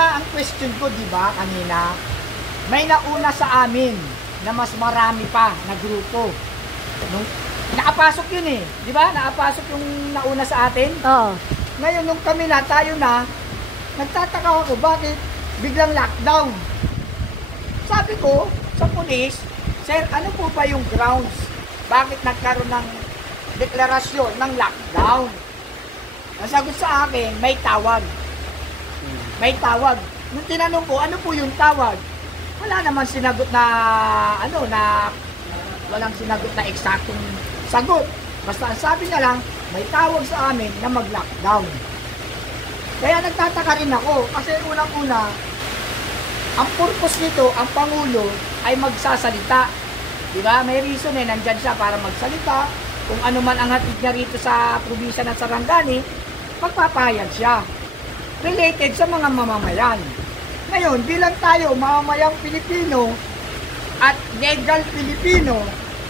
Kaya ang question ko, di ba, kanina, may nauna sa amin na mas marami pa na grupo. Nung, nakapasok yun eh. Di ba? Nakapasok yung nauna sa atin. Oo. Ngayon, nung kami na, tayo na, nagtataka ako, bakit biglang lockdown? Sabi ko sa pulis, sir, ano po ba yung grounds? Bakit nagkaroon ng deklarasyon ng lockdown? Nasagot sa akin, may tawag. May tawag. Nung tinanong ko, ano po yung tawag? Wala naman sinagot na, walang sinagot na eksaktong sagot. Basta ang sabi niya lang, may tawag sa amin na mag-lockdown. Kaya nagtataka rin ako, kasi unang-una, ang purpose nito, ang Pangulo, ay magsasalita. Diba? May reason eh, nandyan siya para magsalita. Kung ano man ang hatid niya rito sa probinsya ng Sarangani, magpapahayag siya. Related sa mga mamamayan. Ngayon, bilang tayo, mamamayang Pilipino at legal Pilipino,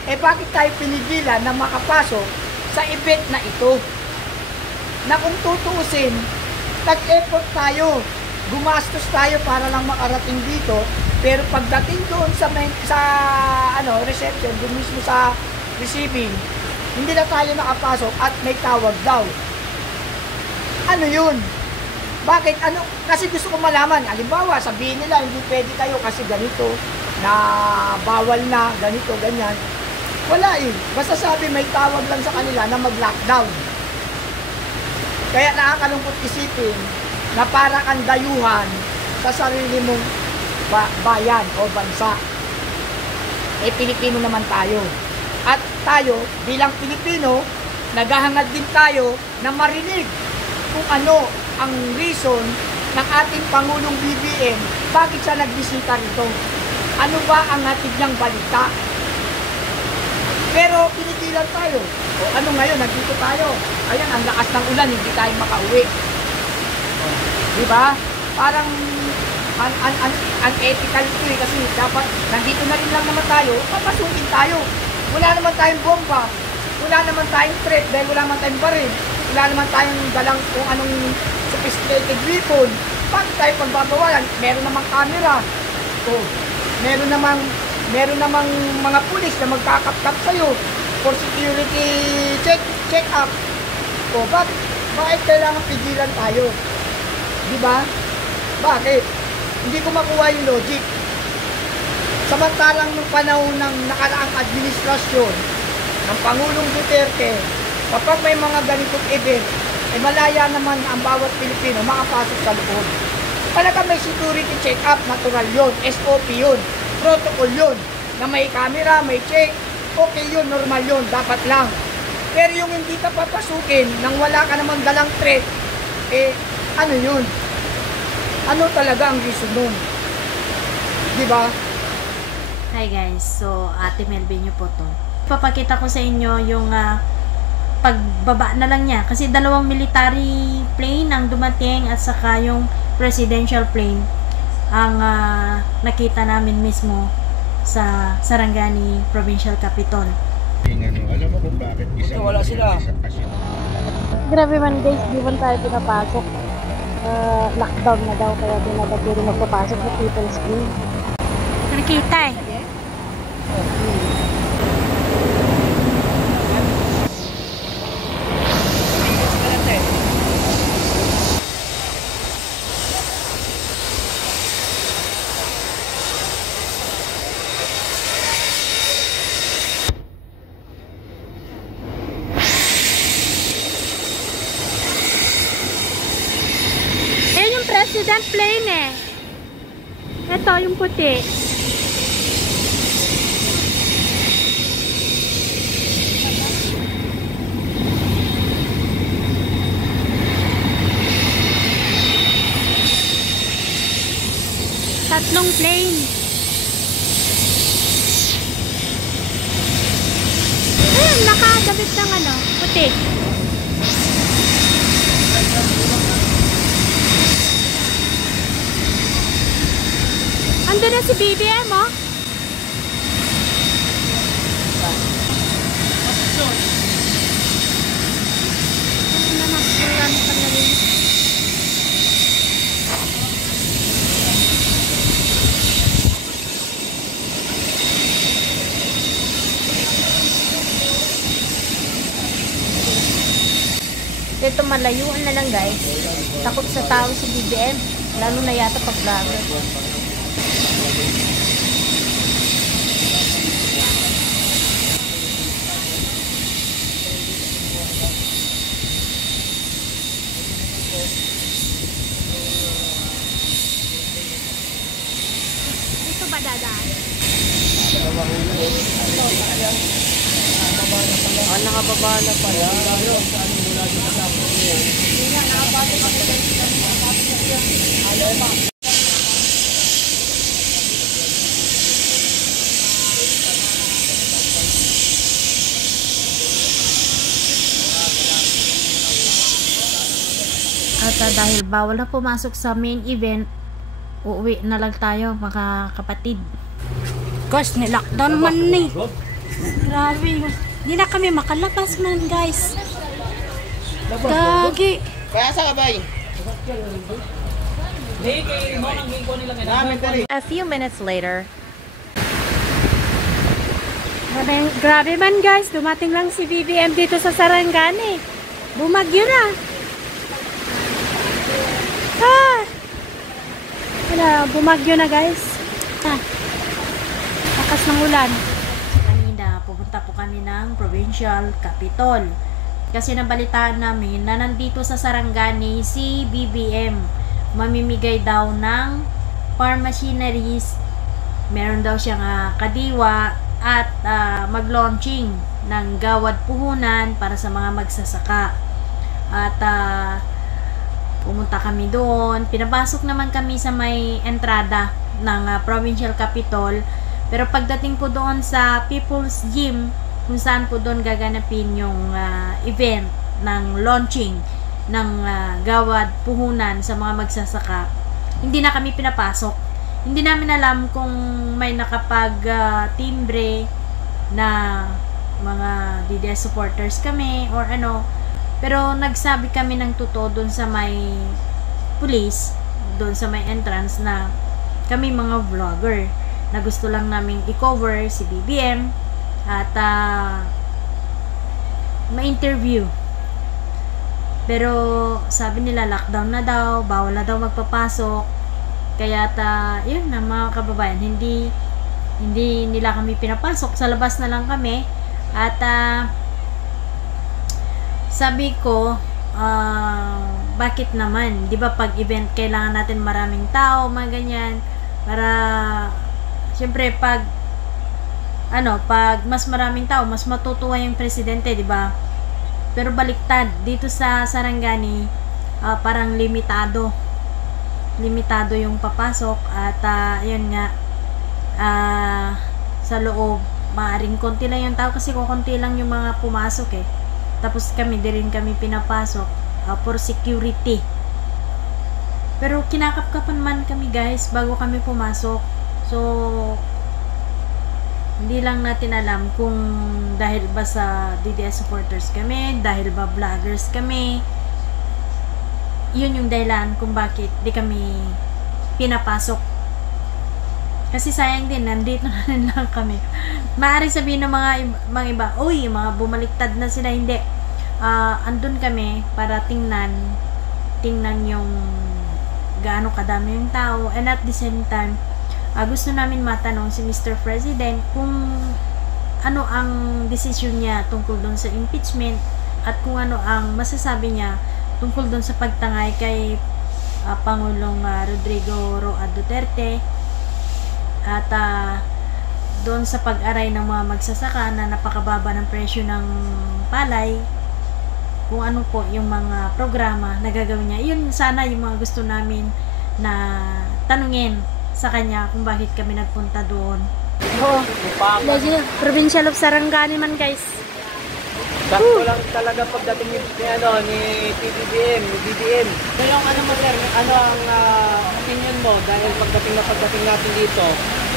eh bakit tayo pinigilan na makapasok sa event na ito? Na kung tutuusin, nag-effort tayo, gumastos tayo para lang makarating dito, pero pagdating doon sa reception, doon mismo sa receiving, hindi na tayo nakapasok at may tawag daw. Ano yun? Bakit? Ano? Kasi gusto ko malaman. Halimbawa, sabihin nila, hindi pwede kayo kasi ganito, na bawal na, ganito, ganyan. Wala eh. Basta sabi may tawag lang sa kanila na mag-lockdown. Kaya nakakalungkot isipin na para kang dayuhan sa sarili mong bayan o bansa. Eh, Pilipino naman tayo. At tayo, bilang Pilipino, naghahangad din tayo na marinig kung ano ang reason ng ating Pangulong BBM, bakit siya nagbisita rito. Ano ba ang hatid niyang balita? Pero pinigilan tayo. O ano ngayon, nandito tayo. Ayan, ang lakas ng ulan, hindi tayo makauwi. Diba? Parang unethical ito eh, kasi dapat nandito na rin lang naman tayo, papasukin tayo. Wala naman tayong bomba, wala naman tayong threat dahil wala naman tayong baril, wala naman tayong dalang kung anong sophisticated weapon. Bakit tayo pagbabawalan? Meron namang camera. O, meron namang mga pulis na magkakap-kap sa'yo for security check-up. O, bakit kailangan pigilan tayo? Diba? Bakit? Hindi ko makuha yung logic. Samantalang nung panahon ng nakaraang administrasyon ng Pangulong Duterte, kapag may mga ganitong event, ay malaya naman ang bawat Pilipino makapasok sa loob. Talaga may security check-up, natural yun, SOP yun, protocol yun, na may camera, may check, okay yun, normal yun, dapat lang. Pero yung hindi ka papasukin nang wala ka namang dalang threat, eh, ano yun? Ano talaga ang reason nun? Diba? Hi guys, so Ate Melvin nyo po to. Papakita ko sa inyo yung pagbaba na lang niya. Kasi dalawang military plane ang dumating at saka yung presidential plane ang nakita namin mismo sa Sarangani Provincial Capital. Alam mo kung bakit isang wala sila. Grabe man guys, di man tayo pinapasok. Lockdown na daw, kaya di na daw pwede magpapasok sa People's Green. Nakita eh. President plane eh. Ito yung puti. Tatlong plane. Ayun, nakagabit ng puti. Andun na si BBM, oh. Ito malayuan na lang guys. Takot sa tao si BBM. Lalo na yata pag vlogger. Ito ba dadaan? Nakababa na pala. At dahil bawal na pumasok sa main event, uuwi na lang tayo mga kapatid. Gosh, nilockdown man ni. Grabe. Hindi na kami makalabas man guys. Gagi. Kaya sa kabay. A few minutes later, Grabe man guys, dumating lang si BBM dito sa Sarangani. Bumagyo na. Wala, bumagyo na guys. Lakas ng ulan. Kanina, pupunta po kami ng Provincial Capitol. Kasi nabalitaan namin na nandito sa Sarangani si BBM. Mamimigay daw ng farm machineries. Meron daw siyang kadiwa at mag-launching ng gawad puhunan para sa mga magsasaka. At pumunta kami doon. Pinapasok naman kami sa may entrada ng Provincial Capitol. Pero pagdating po doon sa People's Gym, kung saan po doon gaganapin yung event ng launching ng gawad puhunan sa mga magsasaka, hindi na kami pinapasok. Hindi namin alam kung may nakapag-timbre na mga DDS supporters kami or ano. Pero nagsabi kami ng totoo doon sa may police, doon sa may entrance na kami mga vlogger na gusto lang namin i-cover si BBM at ma-interview. Pero sabi nila lockdown na daw, bawal na daw magpapasok. Kaya yun na mga kababayan, hindi nila kami pinapasok, sa labas na lang kami. At sabi ko, bakit naman? 'Di ba pag event kailangan natin maraming tao, mga ganyan, para siyempre pag mas maraming tao, mas matutuwa yung presidente, 'di ba? Pero baliktad dito sa Sarangani, parang limitado yung papasok at ayun nga, sa loob maaring konti lang yung tao kasi konti lang yung mga pumasok eh. Tapos di rin kami pinapasok for security. Pero kinakapkapan man kami guys bago kami pumasok. So hindi lang natin alam kung dahil ba sa DDS supporters kami, dahil ba vloggers kami. Yun yung dahilan kung bakit di kami pinapasok. Kasi sayang din, nandito na rin lang kami. Maaari sabihin ng mga iba, uy, mga bumaliktad na sila. Hindi. Andun kami para tingnan yung gaano kadami yung tao. And at the same time, gusto namin matanong si Mr. President kung ano ang desisyon niya tungkol doon sa impeachment at kung ano ang masasabi niya tungkol doon sa pagtangay kay Pangulong Rodrigo Roa Duterte at doon sa pag-aray ng mga magsasaka na napakababa ng presyo ng palay, kung ano po yung mga programa na gagawin niya. Yun sana yung mga gusto namin na tanungin sa kanya kung bakit kami nagpunta doon. Oo, Provincial of Sarangani man guys. Sakto lang talaga pagdating ni PBBM, ni BBM. So yung mo sir, ano ang opinion mo dahil pagdating natin dito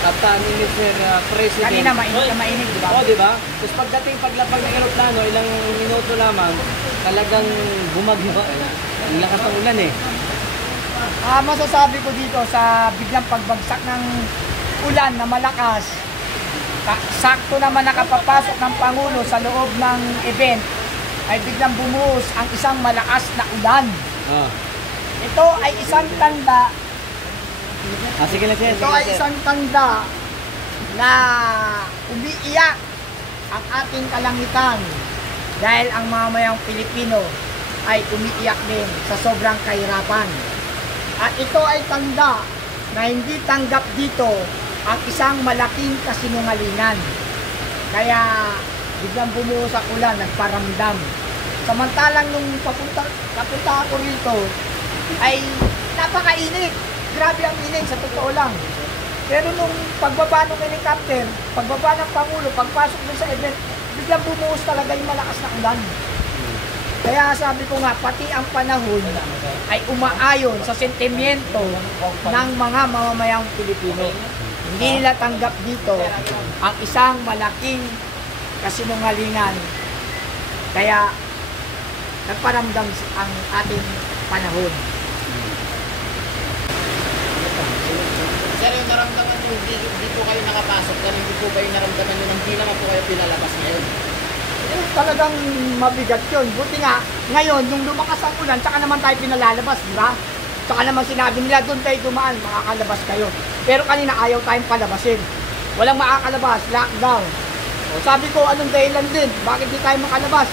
at ni Mr. President. Kanina mainit, di ba? Oo, di ba? Tapos paglapag ng eroplano, ilang minuto lamang, talagang bumagyo. Ang lakas ng ulan eh. Masasabi ko dito sa biglang pagbagsak ng ulan na malakas, sakto naman nakapapasok ng Pangulo sa loob ng event. ay biglang bumuhos ang isang malakas na ulan. Oh. Ito ay isang tanda, Sige na, sir. ito ay isang tanda na umiiyak ang ating kalangitan dahil ang mamamayang Pilipino ay umiiyak din sa sobrang kahirapan. At ito ay tanda na hindi tanggap dito ang isang malaking kasinungalingan. Kaya biglang bumuhos ang ulan, nagparamdam. Samantalang nung papunta ako rito ay napakainit. Grabe ang init, sa totoo lang. Pero nung pagbaba ng helicopter, pagbaba ng Pangulo, pagpasok dun sa event, biglang bumuhos talaga yung malakas na ulan. Kaya sabi ko nga, pati ang panahon ay umaayon sa sentimiento ng mga mamamayang Pilipino. Hindi nila tanggap dito ang isang malaking kasinungalingan. Kaya nagparamdam ang ating panahon. Sir, yung naramdaman nyo, hindi po kayo nakapasok, pero hindi po kayo naramdaman nyo nang hindi naman po kayo pinalabas ngayon. Talagang mabigat yun. Buti nga, ngayon, nung lumakas ang ulan, tsaka naman tayo pinalalabas, di ba? Tsaka naman sinabi nila, doon tayo dumaan, makakalabas kayo. Pero kanina ayaw tayong palabasin. Walang makakalabas, lockdown. O, sabi ko, anong dahilan din? Bakit di tayo makalabas?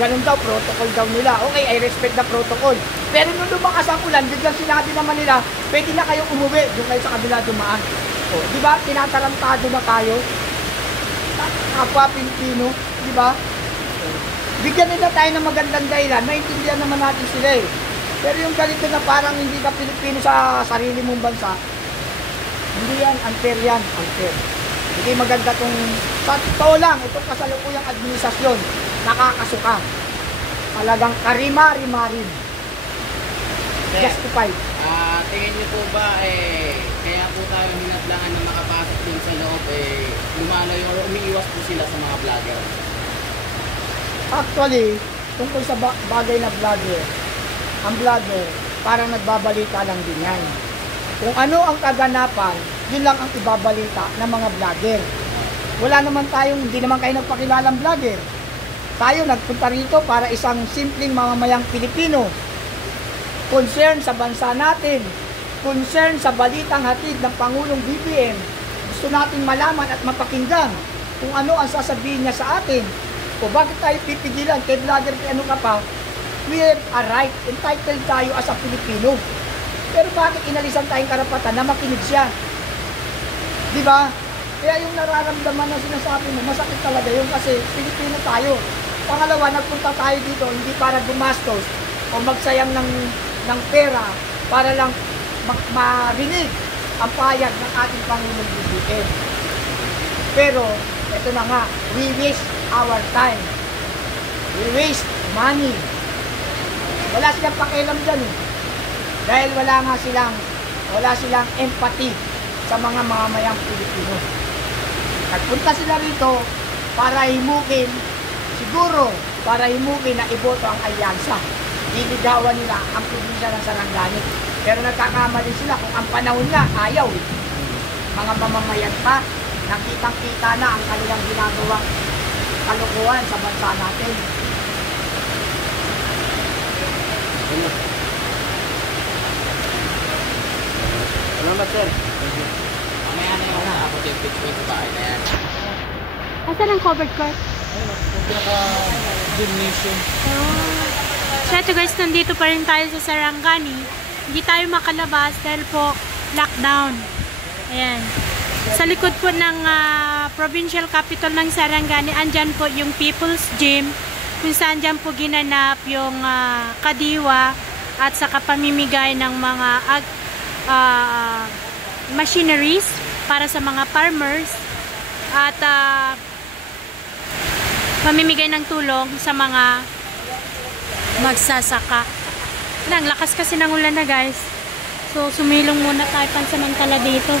Ganun daw, protocol daw nila. Okay, I respect the protocol. Pero nung lumakas ang ulan, biglang sinabi naman nila, pwede na kayong umuwi, doon kayo sa kabila dumaan. O, di ba, tinatarantado na tayo? Kapwa Pilipino, di ba? Bigyan nila tayo ng magandang dahilan, maintindihan naman natin sila eh. Pero yung ganito na parang hindi ka Pilipino sa sarili mong bansa, hindi yan, unfair yan, unfair. Hindi maganda itong, sa totoo lang, itong kasalukuyang administrasyon, nakakasuka. Talagang karima-rima rin. Justified. Tingin niyo po ba, kaya po tayo hinadlangan na makapasok dun sa loob, lumalayo o umiiwas po sila sa mga vlogger? Actually, tungkol sa bagay na vlogger, ang vlogger, parang nagbabalita lang din yan. Kung ano ang kaganapan, yun lang ang ibabalita ng mga vlogger. Wala naman tayong, hindi naman kayo nagpakilalang vlogger. Tayo nagpunta rito para isang simpleng mamamayang Pilipino. Concern sa bansa natin, concern sa balitang hatid ng Pangulong BBM. Gusto nating malaman at mapakinggan kung ano ang sasabihin niya sa atin. O bakit tayo pipigilan? Kay vlogger, kay ano ka pa? We have a right, entitled tayo as a Pilipino. Pero bakit inalisan tayong karapatan na makinig siya? Di ba? Kaya yung nararamdaman na sinasabi mo, masakit talaga yun kasi Pilipino tayo. Pangalawa, nagpunta tayo dito hindi para gumastos o magsayang ng pera para lang marinig ang payag ng ating Pangulong BBM. Pero, ito na nga, we waste our time. We waste money. Wala silang pakialam dyan eh. Dahil wala silang empathy sa mga mamamayang Pilipino. Nagpunta sila rito para himukin, siguro, para himukin na iboto ang alyansa. Diligawan nila ang probinsya ng Sarangani. Pero nagkakamali sila kung ang panahon nga, ayaw eh. Mga mamamayan pa, nakitang-kita na ang kanilang ginagawang kalukuhan sa bansa natin. Salamat, sir. Mamaya na yung nakapot yung pitch sa bahay na yan. Asan ang covered court? Gymnasium. So ito guys, nandito pa rin tayo sa Sarangani. Hindi tayo makalabas dahil po lockdown. Ayan. Sa likod po ng provincial capital ng Sarangani, andyan po yung People's Gym, kung saan dyan po ginanap yung kadiwa at saka pamimigay ng mga machineries para sa mga farmers at pamimigay ng tulong sa mga magsasaka. Ang lakas kasi ng ulan na guys. So sumilong muna tayo pansamantala dito.